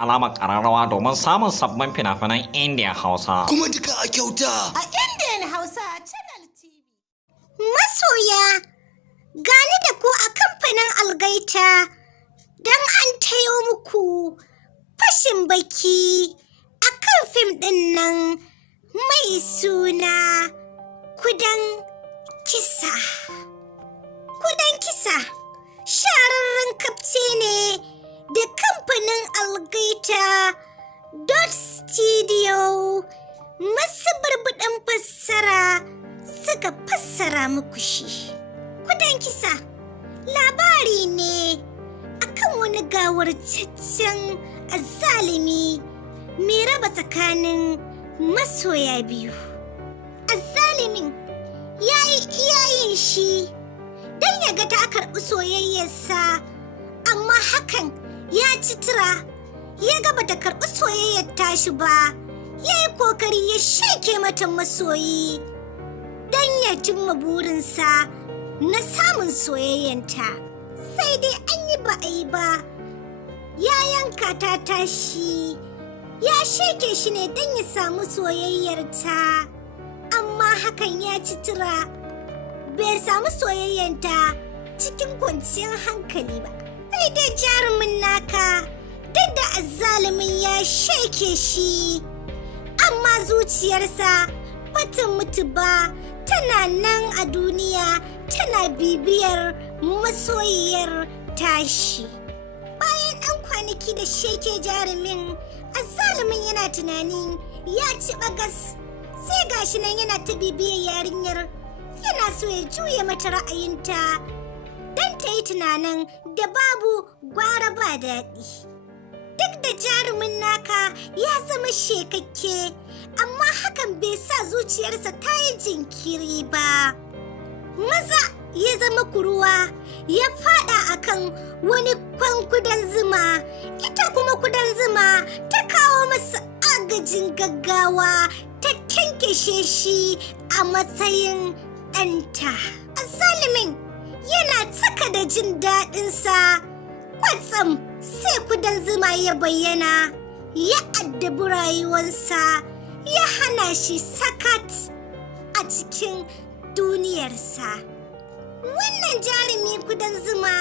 alamar ƙararrawa domin samun sabbin fina-finan Indiya Hausa. Kuma duka a kyauta. A Indian Hausa Channel TV. Masoya, gani da ku a kamfanin algaita don an tayo muku fashin baki a kan fim ɗin nan mai suna Kudan Kisa. Kudan Kisa shahararren kafce ne da kamfanin algaita studio masu barbaɗan fassara suka fassara muku shi. Kudan Kisa labari ne akan wani gawartaccen azzalumi mai raba tsakanin masoya biyu. Azzalimin ya yi iyayen shi don ya ga ta karɓi soyayyarsa, amma hakan ya ci tura, ya ga bata karɓi soyayyar tashi ba, ya yi kokari ya sheke mata masoyi don ya cimma burinsa na samun soyayyanta. Sai dai an yi ba a yi ba, ya yanka ta tashi, ya sheke shi ne don ya samu soyayyarta, amma hakan ya ci tura, bai samu soyayyanta cikin kwanciyar hankali ba. Sai dai jarumin naka duk da azzalumin ya sheke shi, amma zuciyarsa bata mutu ba, tana nan a duniya tana bibiyar masoyiyar tashi. Bayan ɗan kwanaki da sheke jarumin, azzalumin yana tunanin ya ci bagas, sai gashi nan yana ta bibiyar yarinyar, yana so ya juya mata ra'ayinta don ta yi tunanin da babu gwara ba daɗi. Duk da jarumin naka ya zama shekakke, amma hakan bai sa zuciyarsa ta yi jinkiri ba. Maza ya zama kuruwa, ya fada akan wani kudan zuma, ita kuma kudan zuma ta kawo masa agajin gaggawa, ta kyankyashe shi a matsayin ɗanta. Azzalimin yana tsaka da jin daɗinsa, kwatsam sai kudan zuma ya bayyana, ya addabi rayuwarsa, ya hana shi sakat a cikin duniyarsa. Wannan jarumi kudan zuma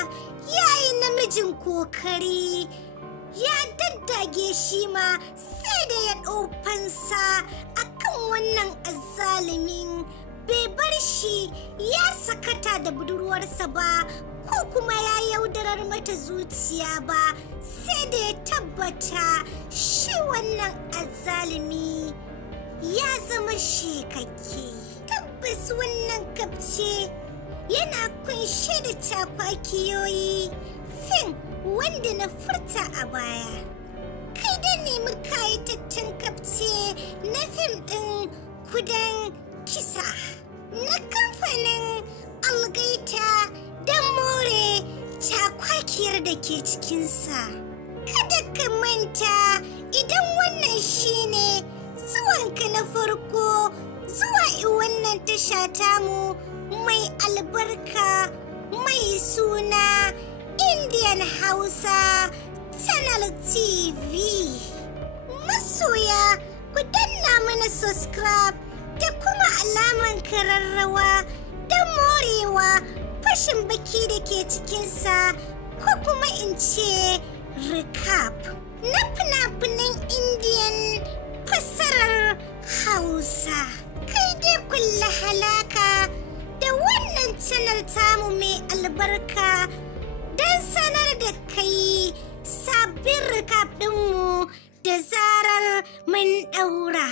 ya yi namijin kokari, ya daddage shi ma sai da ya ɗau fansa a kan wannan azzalimin. Bai bar shi ya sakata da budurwarsa ba, ko kuma ya yaudarar mata zuciya ba, sai da ya tabbata shi wannan azzalumi ya zama shekakke. Tabbas wannan kafce yana kunshe da cakwakiyoyi, fim wanda na furta a baya. Kai da nemi kayataccen kafce na fim ɗin Kudan Kisa na kamfanin algaita don more cakwakiyar da ke cikinsa. Kada ka manta, idan wannan shine zuwanka na farko zuwa wannan tasha tamu mai albarka mai suna Indian Hausa Channel TV. Masoya, ku danna mana subscribe da kuma alaman kararrawa don morewa fashin baki da ke cikinsa, ko kuma in ce recap na fina-finan Indian fassarar Hausa. Kai dai kulla halaka da wannan channel tamu mai albarka don sanar da kai sabbin recap ɗinmu da zarar mun ɗaura.